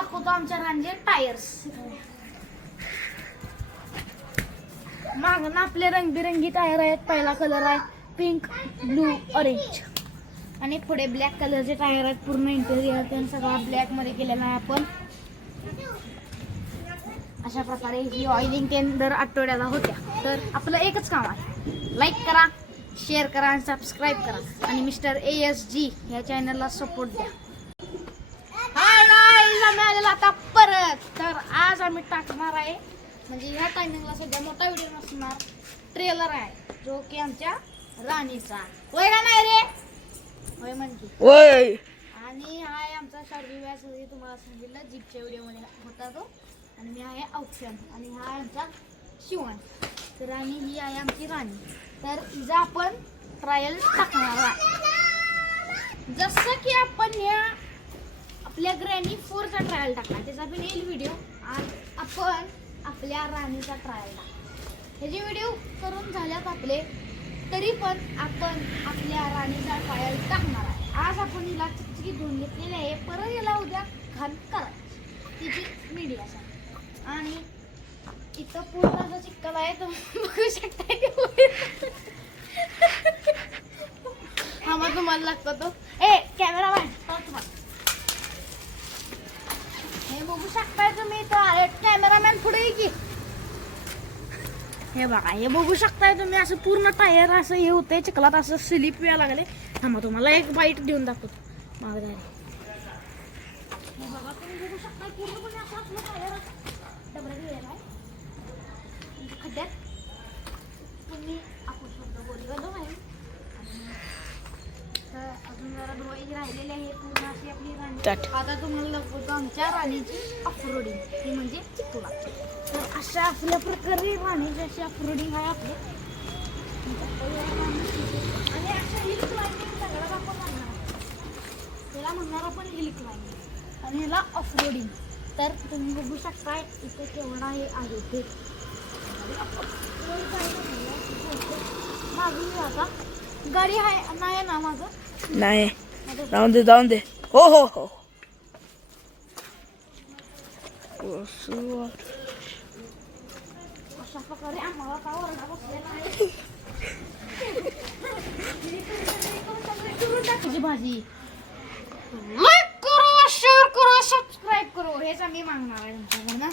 दाखवतो आमच्या रांजे टायर्स. मागणं आपले रंगबिरंगी टायर आहेत. पहिला कलर आहे पिंक, ब्लू, ऑरेंज आणि पुढे ब्लॅक कलरचे टायर आहेत. पूर्ण इंटेरियर ते सगळा ब्लॅक मध्ये केलेला आहे आपण. अशा प्रकारे ही ऑइलिंग टेन दर आठवड्याला होत्या. तर आपलं एकच काम आहे, लाईक करा, शेअर करा आणि सबस्क्राईब करा आणि मिस्टर ASG या चॅनलला सपोर्ट द्या. हाय गाईज, आम्ही आलेलो आता परत. तर आज आम्ही टाकणार आहे, म्हणजे ह्या टायमिंगला सध्या मोठा व्हिडिओ नसणार, ट्रेलर आहे जो की आमच्या राणीचा. होय का नाही रे? होय म्हणजे होय. आणि हा आहे आमचा शार्दी व्यास, तुम्हाला सांगितलं जीपच्या व्हिडिओमध्ये होता तो. आणि मी आहे औक्षण आणि हा आहे आमचा शिवण. तर आणि ही आहे आमची राणी. तर हिचा आपण ट्रायल टाकणार आहे. जसं की आपण या आपल्या ग्रॅनी 4चा ट्रायल टाकला, त्याचा पण येईल व्हिडिओ. आज आपण आपल्या राणीचा ट्रायल टाकला. ह्याचे व्हिडिओ करून झाल्यात आपले, तरी पण आपण आपल्या राणीचा ट्रायल टाकणार आहे. आज आपण हिला चिकचिकी धुवून घेतलेली आहे. परत हिला उद्या घाण करायची तिची मीडियासाठी. आणि इथं पूर्ण असं चिक्कल आहे, तुम्ही बघू शकता. हा मग तुम्हाला लागतो तो. कॅमेरा बाय हे बघू शकताय तुम्ही. तर कॅमेरामॅन पुढे की हे बघा, हे बघू शकताय तुम्ही. असं पूर्ण टायर असं हे होतंय चिखलात, असं स्लिप यायला लागले. थांबा तुम्हाला एक बाईट देऊन दाखवतो मागदारी. हे बघा तुम्ही बघू शकताय पूर्णपणे असं आपलं टायर डबऱ्यात गेलेला आहे खड्ड्यात. तुम्ही आपण शब्द बोललो नाही. तर अजून जरा धुवायची राहिलेली आहे पूर्ण अशी आपली राणी. आता तुम्हाला दाखवतो आमच्या राणीची ऑफरोडिंग, ती म्हणजे चिखला. तर अशा आपल्या प्रकारे राणीची अशी ऑफरोडिंग आहे आपली. आणि अशा हिल क्लाइम्बिंग सगळ्यात आपण म्हणणार, त्याला म्हणणार आपण हिल क्लाइम्बिंग आणि ह्याला ऑफरोडिंग. तर तुम्ही बघू शकताय इथे केवढा हे आहे ते. मागून आता गाडी आहे नाही ना माझं? नाही, जाऊन दे जाऊन दे. हो हो हो. अशा प्रकारे आम्हाला का ओरडा बसलेला आहे. टाकायची भाजी. लाईक करो, शेअर करो, सबस्क्राईब करो, हेच आम्ही मागणार आहे तुमच्याकडनं.